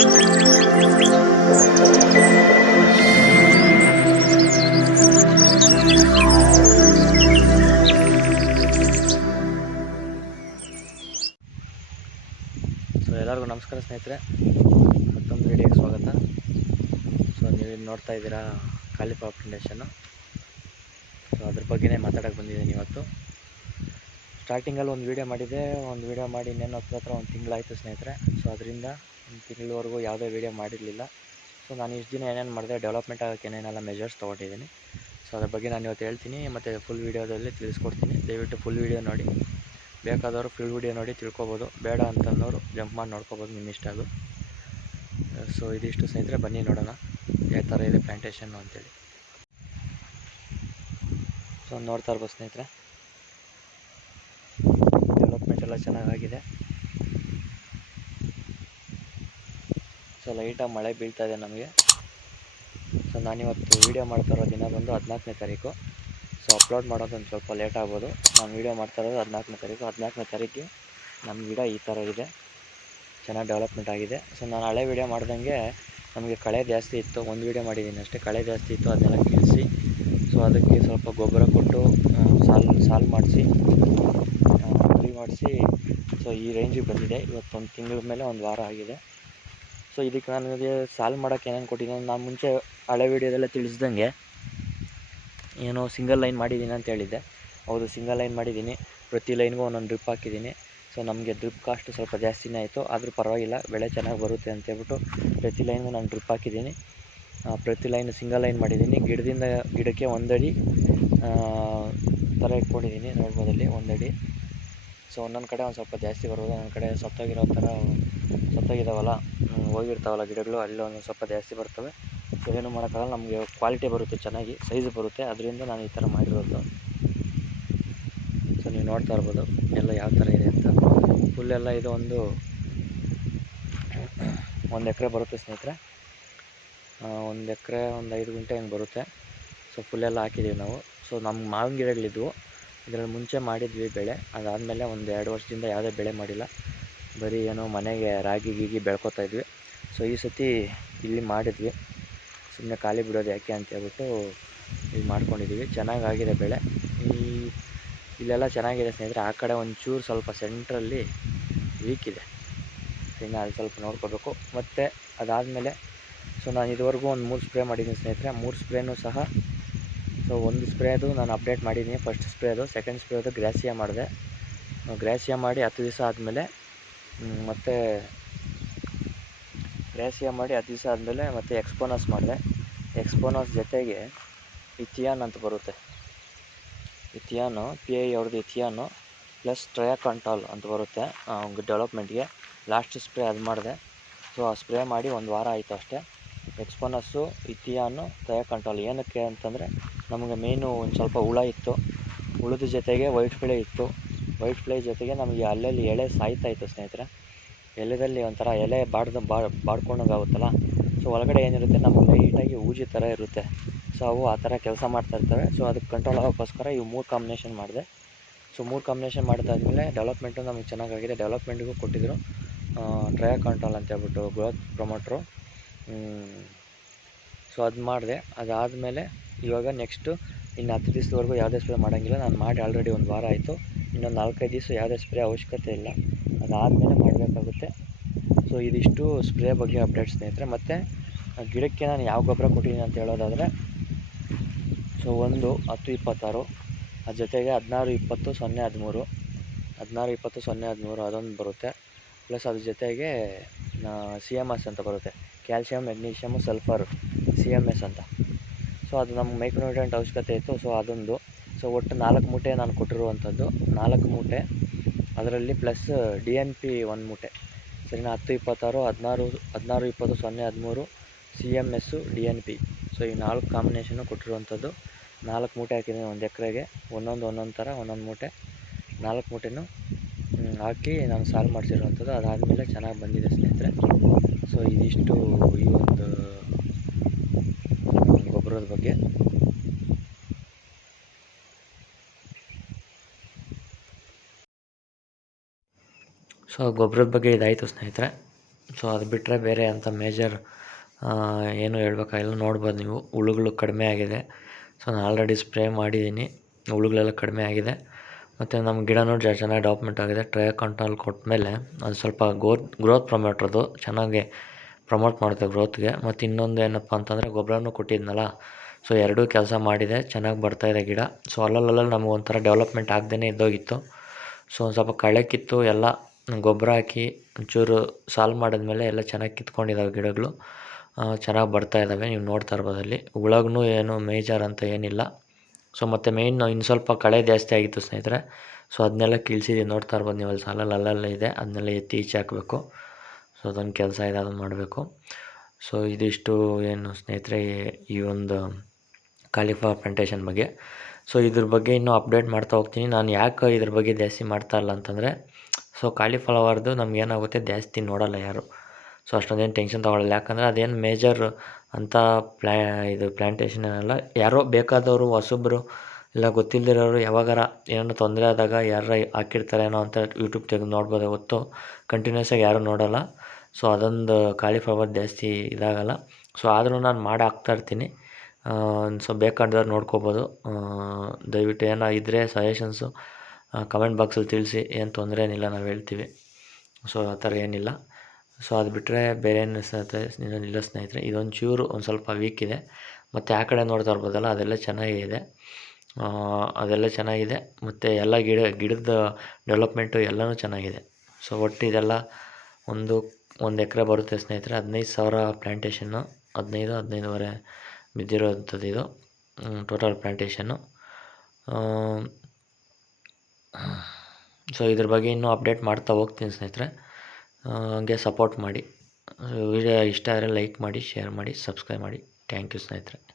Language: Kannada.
ಎಲ್ಲರಿಗೂ ನಮಸ್ಕಾರ ಸ್ನೇಹಿತರೆ. ಮತ್ತೊಂದು ವಿಡಿಯೋಗೆ ಸ್ವಾಗತ. ಸೊ ನೀವು ನೋಡ್ತಾ ಇದ್ದೀರಾ ಕಾಲಿಫಾ ಫೌಂಡೇಶನ್ನು ಸೊ ಅದ್ರ ಬಗ್ಗೆನೇ ಮಾತಾಡೋಕೆ ಬಂದಿದ್ದೀನಿ ಇವತ್ತು. ಸ್ಟಾರ್ಟಿಂಗಲ್ಲಿ ಒಂದು ವೀಡಿಯೋ ಮಾಡಿದ್ದೆ. ಒಂದು ವೀಡಿಯೋ ಮಾಡಿ ಇನ್ನೇನು ಹತ್ರ ಹತ್ರ ಒಂದು ತಿಂಗಳಾಯಿತು ಸ್ನೇಹಿತರೆ. ಸೊ ಅದರಿಂದ ತಿಂಗಳವರೆಗೂ ಯಾವುದೇ ವೀಡಿಯೋ ಮಾಡಿರಲಿಲ್ಲ. ಸೊ ನಾನು ಇಷ್ಟು ದಿನ ಏನೇನು ಮಾಡಿದೆ ಡೆವಲಪ್ಮೆಂಟ್ ಆಗೋಕ್ಕೆ ಏನೇನೆಲ್ಲ ಮೆಜರ್ಸ್ ತೊಗೊಂಡಿದ್ದೀನಿ. ಸೊ ಅದ್ರ ಬಗ್ಗೆ ನಾನು ಇವತ್ತು ಹೇಳ್ತೀನಿ, ಮತ್ತು ಫುಲ್ ವೀಡಿಯೋದಲ್ಲಿ ತಿಳಿಸ್ಕೊಡ್ತೀನಿ. ದಯವಿಟ್ಟು ಫುಲ್ ವೀಡಿಯೋ ನೋಡಿ. ಬೇಕಾದವರು ಫುಲ್ ವೀಡಿಯೋ ನೋಡಿ ತಿಳ್ಕೊಬೋದು. ಬೇಡ ಅಂತಂದವರು ಜಂಪ್ ಮಾಡಿ ನೋಡ್ಕೊಬೋದು ನಿಮ್ಮ ಇಷ್ಟ ಅದು ಸೊ ಇದಿಷ್ಟು ಸ್ನೇಹಿತರೆ, ಬನ್ನಿ ನೋಡೋಣ. ಯಾವ ಥರ ಇದೆ ಪ್ಲ್ಯಾಂಟೇಷನ್ನು ಅಂತೇಳಿ. ಸೊ ನೋಡ್ತಾ ಇರ್ಬೋದು ಸ್ನೇಹಿತರೆ. ಡೆವಲಪ್ಮೆಂಟ್ ಎಲ್ಲ ಚೆನ್ನಾಗಾಗಿದೆ. ಸೊ ಲೈಟಾಗಿ ಮಳೆ ಬೀಳ್ತಾ ಇದೆ ನಮಗೆ. ಸೊ ನಾನಿವತ್ತು ವೀಡಿಯೋ ಮಾಡ್ತಾ ಇರೋ ದಿನ ಬಂದು ಹದಿನಾಲ್ಕನೇ ತಾರೀಕು. ಸೊ ಅಪ್ಲೋಡ್ ಮಾಡೋದು ಒಂದು ಸ್ವಲ್ಪ ಲೇಟ್ ಆಗ್ಬೋದು. ನಾನು ವೀಡಿಯೋ ಮಾಡ್ತಾ ಇರೋದು ಹದಿನಾಲ್ಕನೇ ತಾರೀಕು. ಹದಿನಾಲ್ಕನೇ ತಾರೀಕಿಗೆ ನಮ್ಮ ಗಿಡ ಈ ಥರ ಇದೆ. ಚೆನ್ನಾಗಿ ಡೆವಲಪ್ಮೆಂಟ್ ಆಗಿದೆ. ಸೊ ನಾನು ಹಳೆ ವೀಡಿಯೋ ಮಾಡ್ದಂಗೆ ನಮಗೆ ಕಳೆ ಜಾಸ್ತಿ ಇತ್ತು. ಒಂದು ವೀಡಿಯೋ ಮಾಡಿದ್ದೀನಿ ಅಷ್ಟೇ. ಕಳೆ ಜಾಸ್ತಿ ಇತ್ತು. ಅದನ್ನೆಲ್ಲ ಕೀಳಿಸಿ ಸೊ ಅದಕ್ಕೆ ಸ್ವಲ್ಪ ಗೊಬ್ಬರ ಕೊಟ್ಟು ಸಾಲ್ ಸಾಲ್ ಮಾಡಿಸಿ ಫ್ರೀ ಮಾಡಿಸಿ. ಸೊ ಈ ರೇಂಜಿಗೆ ಬಂದಿದೆ. ಇವತ್ತೊಂದು ತಿಂಗಳ ಮೇಲೆ ಒಂದು ವಾರ ಆಗಿದೆ. ಸೊ ಇದಕ್ಕೆ ನನಗೆ ಸಾಲ್ವ್ ಮಾಡೋಕ್ಕೆ ಏನೇನು ಕೊಟ್ಟಿದ್ದೀನಿ ನಾನು ಮುಂಚೆ ಹಳೆ ವೀಡಿಯೋದೆಲ್ಲ ತಿಳಿಸ್ದಂಗೆ ಏನೋ ಸಿಂಗಲ್ ಲೈನ್ ಮಾಡಿದ್ದೀನಿ ಅಂತ ಹೇಳಿದ್ದೆ. ಹೌದು ಸಿಂಗಲ್ ಲೈನ್ ಮಾಡಿದ್ದೀನಿ. ಪ್ರತಿ ಲೈನ್ಗೂ ಒಂದೊಂದು ಡ್ರಿಪ್ ಹಾಕಿದ್ದೀನಿ. ಸೊ ನಮಗೆ ಡ್ರಿಪ್ ಕಾಸ್ಟ್ ಸ್ವಲ್ಪ ಜಾಸ್ತಿನೇ ಆಯಿತು. ಆದರೂ ಪರವಾಗಿಲ್ಲ, ಬೆಳೆ ಚೆನ್ನಾಗಿ ಬರುತ್ತೆ ಅಂತ ಹೇಳ್ಬಿಟ್ಟು ಪ್ರತಿ ಲೈನ್ಗೂ ನಾನು ಡ್ರಿಪ್ ಹಾಕಿದ್ದೀನಿ. ಪ್ರತಿ ಲೈನ್ ಸಿಂಗಲ್ ಲೈನ್ ಮಾಡಿದ್ದೀನಿ. ಗಿಡದಿಂದ, ಗಿಡಕ್ಕೆ ಒಂದಡಿ ಥರ ಇಟ್ಕೊಂಡಿದ್ದೀನಿ ನೋಡ್ಬೋದಲ್ಲಿ ಒಂದಡಿ. ಸೊ ಒಂದೊಂದು ಕಡೆ ಒಂದು ಸ್ವಲ್ಪ ಜಾಸ್ತಿ ಬರ್ಬೋದು ಒಂದೊಂದು ಕಡೆ ಸತ್ತೋಗಿರೋ ಥರ ಸತ್ತೋಗಿದ್ದಾವಲ್ಲ ಹೋಗಿರ್ತಾವಲ್ಲ ಗಿಡಗಳು, ಅಲ್ಲಿ ಒಂದು ಸ್ವಲ್ಪ ಜಾಸ್ತಿ ಬರ್ತವೆ. ಸೊ ಏನು ಮಾಡೋಕ್ಕಾಗಲ್ಲ, ನಮಗೆ ಕ್ವಾಲಿಟಿ ಬರುತ್ತೆ, ಚೆನ್ನಾಗಿ ಸೈಜ್ ಬರುತ್ತೆ, ಅದರಿಂದ ನಾನು ಈ ಥರ ಮಾಡಿರೋದು. ಸೊ ನೀವು ನೋಡ್ತಾ ಇರ್ಬೋದು, ಎಲ್ಲ ಯಾವ ಥರ ಇದೆ ಅಂತ. ಫುಲ್ ಎಲ್ಲ ಇದು ಒಂದು ಒಂದು ಎಕರೆ ಬರುತ್ತೆ ಸ್ನೇಹಿತರೆ. ಒಂದು ಎಕರೆ ಒಂದು ಐದು ಗುಂಟೆ ಏನು ಬರುತ್ತೆ. ಸೊ ಫುಲ್ಲೆಲ್ಲ ಹಾಕಿದ್ದೀವಿ ನಾವು. ಸೊ ನಮ್ಮ ಮಾವಿನ ಗಿಡಗಳಿದ್ವು. ಇದರಲ್ಲಿ ಮುಂಚೆ ಮಾಡಿದ್ವಿ ಬೆಳೆ. ಅದಾದಮೇಲೆ ಒಂದು ಎರಡು ವರ್ಷದಿಂದ ಯಾವುದೇ ಬೆಳೆ ಮಾಡಿಲ್ಲ. ಬರೀ ಏನೋ ಮನೆಗೆ ರಾಗಿ, ಗೀಗಿ ಬೆಳ್ಕೊತಾ ಇದ್ವಿ. ಸೊ ಈ ಸತಿ ಇಲ್ಲಿ ಮಾಡಿದ್ವಿ. ಸುಮ್ಮನೆ ಖಾಲಿ ಬಿಡೋದು ಯಾಕೆ ಅಂತ ಹೇಳ್ಬಿಟ್ಟು ಇಲ್ಲಿ ಮಾಡ್ಕೊಂಡಿದ್ದೀವಿ ಚೆನ್ನಾಗಾಗಿದೆ ಬೆಳೆ. ಈ ಇಲ್ಲೆಲ್ಲ ಚೆನ್ನಾಗಿದೆ ಸ್ನೇಹಿತರೆ. ಆ ಕಡೆ ಒಂಚೂರು ಸ್ವಲ್ಪ ಸೆಂಟ್ರಲ್ಲಿ ವೀಕ್ ಇದೆ. ಇನ್ನು ಅಲ್ಲಿ ಸ್ವಲ್ಪ ನೋಡ್ಕೋಬೇಕು. ಮತ್ತು ಅದಾದಮೇಲೆ ಸೊ ನಾನು ಇದುವರೆಗೂ ಒಂದು ಮೂರು ಸ್ಪ್ರೇ ಮಾಡಿದ್ದೀನಿ ಸ್ನೇಹಿತರೆ. ಮೂರು ಸ್ಪ್ರೇನೂ ಸಹ ಸೊ ಒಂದು ಸ್ಪ್ರೇದು ನಾನು ಅಪ್ಡೇಟ್ ಮಾಡಿದ್ದೀನಿ. ಫಸ್ಟ್ ಸ್ಪ್ರೇದು ಸೆಕೆಂಡ್ ಸ್ಪ್ರೇದು ಗ್ರಾಸಿಯಾ ಮಾಡಿದೆ. ಗ್ರಾಸಿಯಾ ಮಾಡಿ ಹತ್ತು ದಿವಸ ಆದಮೇಲೆ ಮತ್ತು ಗ್ರಾಸಿಯಾ ಮಾಡಿ ಹತ್ತು ದಿವಸ ಆದಮೇಲೆ ಮತ್ತು ಎಕ್ಸ್ಪೋನಸ್ ಮಾಡಿದೆ. ಎಕ್ಸ್ಪೋನಸ್ ಜೊತೆಗೆ ಇಥಿಯಾನ್ ಅಂತ ಬರುತ್ತೆ. ಇಥಿಯಾನು ಪಿ ಐ ಅವ್ರದ್ದು ಇಥಿಯಾನು ಪ್ಲಸ್ ಟ್ರಯಾಕಂಟಾಲ್ ಅಂತ ಬರುತ್ತೆ ಡೆವಲಪ್ಮೆಂಟ್ಗೆ ಲಾಸ್ಟ್ ಸ್ಪ್ರೇ ಅದು ಮಾಡಿದೆ. ಸೊ ಆ ಸ್ಪ್ರೇ ಮಾಡಿ ಒಂದು ವಾರ ಆಯಿತು ಅಷ್ಟೇ. ಎಕ್ಸ್ಪೋನಸ್ಸು ಇಥಿಯಾನು ಕಂಟ್ರೋಲ್ ಏನಕ್ಕೆ ಅಂತಂದರೆ ನಮಗೆ ಮೇನು ಒಂದು ಸ್ವಲ್ಪ ಹುಳ ಇತ್ತು. ಹುಳದ ಜೊತೆಗೆ ವೈಟ್ ಫ್ಲೈ ಇತ್ತು. ವೈಟ್ ಫ್ಲೈ ಜೊತೆಗೆ ನಮಗೆ ಅಲ್ಲಲ್ಲಿ ಎಳೆ ಸಾಯ್ತಾ ಇತ್ತು ಸ್ನೇಹಿತರೆ. ಎಲೆದಲ್ಲಿ ಒಂಥರ ಎಲೆ ಬಾಡ್ದು ಬಾಡ್ಕೊಂಡಂಗಾಗುತ್ತಲ್ಲ. ಸೊ ಒಳಗಡೆ ಏನಿರುತ್ತೆ, ನಮಗೆ ಲೈಟಾಗಿ ಊಜಿ ಥರ ಇರುತ್ತೆ. ಸೊ ಅವು ಆ ಥರ ಕೆಲಸ ಮಾಡ್ತಾ ಇರ್ತವೆ. ಸೊ ಅದಕ್ಕೆ ಕಂಟ್ರೋಲ್ ಆಗೋಕ್ಕೋಸ್ಕರ ಇವು ಮೂರು ಕಾಂಬಿನೇಷನ್ ಮಾಡಿದೆ. ಸೊ ಮೂರು ಕಾಂಬಿನೇಷನ್ ಮಾಡಿದಾದ್ಮೇಲೆ ಡೆವಲಪ್ಮೆಂಟು ನಮಗೆ ಚೆನ್ನಾಗಾಗಿದೆ. ಡೆವಲಪ್ಮೆಂಟ್ಗೂ ಕೊಟ್ಟಿದ್ದರು ಟ್ರಯಾ ಕಂಟ್ರೋಲ್ ಅಂತ ಹೇಳ್ಬಿಟ್ಟು ಗ್ರೋತ್ ಪ್ರೊಮೋಟ್ರು ಸೊ ಅದು ಮಾಡಿದೆ. ಅದಾದಮೇಲೆ ಇವಾಗ ನೆಕ್ಸ್ಟು ಇನ್ನು ಹತ್ತು ದಿವಸದವರೆಗೂ ಯಾವುದೇ ಸ್ಪ್ರೇ ಮಾಡೋಂಗಿಲ್ಲ. ನಾನು ಮಾಡಿ ಆಲ್ರೆಡಿ ಒಂದು ವಾರ ಆಯಿತು. ಇನ್ನೊಂದು ನಾಲ್ಕೈದು ದಿವಸ ಯಾವುದೇ ಸ್ಪ್ರೇ ಅವಶ್ಯಕತೆ ಇಲ್ಲ. ಅದಾದಮೇಲೆ ಮಾಡಬೇಕಾಗುತ್ತೆ. ಸೊ ಇದಿಷ್ಟು ಸ್ಪ್ರೇ ಬಗ್ಗೆ ಅಪ್ಡೇಟ್ ಸ್ನೇಹಿತರೆ. ಮತ್ತು ಗಿಡಕ್ಕೆ ನಾನು ಯಾವ ಗೊಬ್ಬರ ಕೊಟ್ಟಿದ್ದೀನಿ ಅಂತ ಹೇಳೋದಾದರೆ ಸೊ ಒಂದು ಹತ್ತು ಇಪ್ಪತ್ತಾರು. ಅದ್ರ ಜೊತೆಗೆ ಹದಿನಾರು ಇಪ್ಪತ್ತು, ಸೊನ್ನೆ ಹದಿಮೂರು. ಹದಿನಾರು ಇಪ್ಪತ್ತು, ಸೊನ್ನೆ ಹದಿಮೂರು ಅದೊಂದು ಬರುತ್ತೆ. ಪ್ಲಸ್ ಅದ್ರ ಜೊತೆಗೆ ಸಿ ಎಂ ಎಸ್ ಅಂತ ಬರುತ್ತೆ. Calcium, magnesium, sulphur. C M S ಅಂತ. ಸೊ ಅದು ನಮ್ಮ ಮೈಕ್ರೋನ್ಯೂಟ್ರೆಂಟ್ ಅವಶ್ಯಕತೆ ಇತ್ತು. ಸೊ ಅದೊಂದು. ಸೊ ಒಟ್ಟು ನಾಲ್ಕು ಮೂಟೆ ನಾನು ಕೊಟ್ಟಿರುವಂಥದ್ದು. ನಾಲ್ಕು ಮೂಟೆ. ಅದರಲ್ಲಿ ಪ್ಲಸ್ ಡಿ ಎನ್ ಪಿ ಒಂದು ಮೂಟೆ. ಸರಿನಾ? ಹತ್ತು ಇಪ್ಪತ್ತಾರು, ಹದಿನಾರು ಹದಿನಾರು ಇಪ್ಪತ್ತು, ಸೊನ್ನೆ ಹದಿಮೂರು, C M S D N P. So ಈ ನಾಲ್ಕು ಕಾಂಬಿನೇಷನ್ನು ಕೊಟ್ಟಿರುವಂಥದ್ದು. ನಾಲ್ಕು ಮೂಟೆ ಹಾಕಿದ್ದೀನಿ ಒಂದು ಎಕರೆಗೆ. ಒಂದೊಂದು ಒಂದೊಂದು ಥರ, ಒಂದೊಂದು ಮೂಟೆ. ನಾಲ್ಕು ಮೂಟೆನೂ ಹಾಕಿ ನಾನು ಸಾಲ್ವ್ ಮಾಡಿಸಿರುವಂಥದ್ದು. ಅದಾದಮೇಲೆ ಚೆನ್ನಾಗಿ ಬಂದಿದೆ ಸ್ನೇಹಿತರೆ. ಸೊ ಇದಿಷ್ಟು ಈ ಒಂದು ಗೊಬ್ಬರದ ಬಗ್ಗೆ? ಸೊ ಗೊಬ್ಬರದ ಬಗ್ಗೆ ಇದಾಯಿತು ಸ್ನೇಹಿತರೆ. ಸೊ ಅದು ಬಿಟ್ಟರೆ ಬೇರೆ ಅಂತ ಮೇಜರ್ ಏನು ಹೇಳ್ಬೇಕಾಗಿಲ್ಲ. ನೋಡ್ಬೋದು ನೀವು. ಹುಳುಗಳು ಕಡಿಮೆ ಆಗಿದೆ. ಸೊ ನಾನು ಆಲ್ರೆಡಿ ಸ್ಪ್ರೇ ಮಾಡಿದ್ದೀನಿ. ಹುಳುಗಳೆಲ್ಲ ಕಡಿಮೆ ಆಗಿದೆ. ಮತ್ತು ನಮ್ಮ ಗಿಡನೂ ಚೆನ್ನಾಗಿ ಡೆವಲಪ್ಮೆಂಟ್ ಆಗಿದೆ. ಟ್ರೈ ಕಂಟ್ರೋಲ್ ಕೊಟ್ಟಮೇಲೆ ಅದು ಸ್ವಲ್ಪ ಗೋತ್ ಗ್ರೋತ್ ಪ್ರೊಮೋಟ್ರದು ಚೆನ್ನಾಗಿ ಪ್ರಮೋಟ್ ಮಾಡುತ್ತೆ ಗ್ರೋತ್ಗೆ ಮತ್ತು ಇನ್ನೊಂದು ಏನಪ್ಪ ಅಂತಂದರೆ ಗೊಬ್ಬರನೂ ಕೊಟ್ಟಿದ್ನಲ್ಲ ಸೊ ಎರಡೂ ಕೆಲಸ ಮಾಡಿದೆ, ಚೆನ್ನಾಗಿ ಬರ್ತಾಯಿದೆ ಗಿಡ. ಸೊ ಅಲ್ಲಲ್ಲಲ್ಲಿ ನಮ್ಗೆ ಒಂಥರ ಡೆವಲಪ್ಮೆಂಟ್ ಆಗದೇ ಇದ್ದೋಗಿತ್ತು. ಸೊ ಒಂದು ಸ್ವಲ್ಪ ಕಳೆ ಕಿತ್ತು, ಎಲ್ಲ ಗೊಬ್ಬರ ಹಾಕಿ ಒಂಚೂರು ಸಾಲ್ವ್ ಮಾಡಿದ್ಮೇಲೆ ಎಲ್ಲ ಚೆನ್ನಾಗಿ ಕಿತ್ಕೊಂಡಿದ್ದಾವೆ ಗಿಡಗಳು. ಚೆನ್ನಾಗಿ ಬರ್ತಾ ಇದ್ದಾವೆ ನೀವು ನೋಡ್ತಾ ಇರ್ಬೋದು ಅಲ್ಲಿ ಹುಳಗೂ ಏನು ಮೇಜರ್ ಅಂತ ಏನಿಲ್ಲ. ಸೊ ಮತ್ತು ಮೇಯ್ನ್ ಇನ್ನು ಸ್ವಲ್ಪ ಕಳೆ ಜಾಸ್ತಿ ಆಗಿತ್ತು ಸ್ನೇಹಿತರೆ. ಸೊ ಅದನ್ನೆಲ್ಲ ಕೀಳ್ಸಿದ್ದೀನಿ ನೋಡ್ತಾ ಇರ್ಬೋದು ನೀವು ಅಲ್ಲಿ ಸಾಲಲ್ಲಿ ಅಲ್ಲಲ್ಲೇ ಇದೆ ಅದನ್ನೆಲ್ಲ ಎತ್ತಿ ಈಚೆ ಹಾಕಬೇಕು. ಸೊ ಅದೊಂದು ಕೆಲಸ ಇದೆ ಅದನ್ನು ಮಾಡಬೇಕು. ಸೊ ಇದಿಷ್ಟು ಏನು ಸ್ನೇಹಿತರೆ, ಈ ಒಂದು ಕಾಲಿಫಾ ಪ್ಲಾಂಟೇಶನ್ ಬಗ್ಗೆ. ಸೊ ಇದ್ರ ಬಗ್ಗೆ ಇನ್ನೂ ಅಪ್ಡೇಟ್ ಮಾಡ್ತಾ ಹೋಗ್ತೀನಿ. ನಾನು ಯಾಕೆ ಇದ್ರ ಬಗ್ಗೆ ಜಾಸ್ತಿ ಮಾಡ್ತಾ ಇಲ್ಲ ಅಂತಂದರೆ, ಸೊ ಕಾಲಿಫ್ಲವರ್ದು ನಮಗೇನಾಗುತ್ತೆ ಜಾಸ್ತಿ ನೋಡಲ್ಲ ಯಾರು. ಸೊ ಅಷ್ಟೊಂದೇನು ಟೆನ್ಷನ್ ತೊಗೊಳ್ಳಲ್ಲ ಯಾಕಂದರೆ ಅದೇನು ಮೇಜರ್ ಅಂತ ಪ್ಲ್ಯಾ ಇದು ಪ್ಲ್ಯಾಂಟೇಷನ್ ಏನಲ್ಲ. ಯಾರೋ ಬೇಕಾದವರು ಹೊಸಬ್ರು ಇಲ್ಲ, ಗೊತ್ತಿಲ್ದಿರೋರು ಯಾವಾಗಾರ ಏನೋ ತೊಂದರೆ ಆದಾಗ ಯಾರಾರ ಹಾಕಿರ್ತಾರೇನೋ ಅಂತ ಯೂಟ್ಯೂಬ್ ತೆಗೆದು ನೋಡ್ಬೋದೇ. ಹೊತ್ತು ಕಂಟಿನ್ಯೂಸ್ ಆಗಿ ಯಾರೂ ನೋಡೋಲ್ಲ. ಸೊ ಅದೊಂದು ಕಾಲಿಫ್ಲವರ್ ಜಾಸ್ತಿ ಇದಾಗಲ್ಲ. ಸೊ ಆದರೂ ನಾನು ಮಾಡಿ ಹಾಕ್ತಾಯಿರ್ತೀನಿ ಸೊ ಬೇಕಾದವ್ರು ನೋಡ್ಕೋಬೋದು. ದಯವಿಟ್ಟು ಏನೋ ಇದ್ದರೆ ಸಜೆಷನ್ಸು ಕಮೆಂಟ್ ಬಾಕ್ಸಲ್ಲಿ ತಿಳಿಸಿ. ಏನು ತೊಂದರೆ ಏನಿಲ್ಲ ನಾವು ಹೇಳ್ತೀವಿ. ಸೊ ಆ ಥರ ಏನಿಲ್ಲ. ಸೊ ಅದು ಬಿಟ್ಟರೆ ಬೇರೆ ಏನು ಸ್ನೇಹಿತರೆ ಇಲ್ಲ ಸ್ನೇಹಿತರೆ, ಇದೊಂದು ಚೂರು ಒಂದು ಸ್ವಲ್ಪ ವೀಕ್ ಇದೆ. ಮತ್ತು ಆ ಕಡೆ ನೋಡ್ತಾ ಇರ್ಬೋದಲ್ಲ, ಅದೆಲ್ಲ ಚೆನ್ನಾಗೇ ಇದೆ. ಅದೆಲ್ಲ ಚೆನ್ನಾಗಿದೆ. ಮತ್ತು ಎಲ್ಲ ಗಿಡ, ಗಿಡದ ಡೆವಲಪ್ಮೆಂಟು ಎಲ್ಲನೂ ಚೆನ್ನಾಗಿದೆ. ಸೊ ಒಟ್ಟು ಇದೆಲ್ಲ ಒಂದು ಒಂದು ಎಕರೆ ಬರುತ್ತೆ ಸ್ನೇಹಿತರೆ. ಹದಿನೈದು ಸಾವಿರ ಪ್ಲ್ಯಾಂಟೇಷನ್ನು ಹದಿನೈದು, ಹದಿನೈದುವರೆ ಬಿದ್ದಿರೋವಂಥದ್ದು ಇದು. ಟೋಟಲ್ ಪ್ಲ್ಯಾಂಟೇಷನ್ನು ಸೊ ಇದ್ರ ಬಗ್ಗೆ ಇನ್ನೂ ಅಪ್ಡೇಟ್ ಮಾಡ್ತಾ ಹೋಗ್ತೀನಿ ಸ್ನೇಹಿತರೆ. ಹಂಗೆ ಸಪೋರ್ಟ್ ಮಾಡಿ. ವಿಡಿಯೋ ಇಷ್ಟ ಆದರೆ ಲೈಕ್ ಮಾಡಿ ಶೇರ್ ಮಾಡಿ ಸಬ್ಸ್ಕ್ರೈಬ್ ಮಾಡಿ. ಥ್ಯಾಂಕ್ ಯು ಸ್ನೇಹಿತರೆ.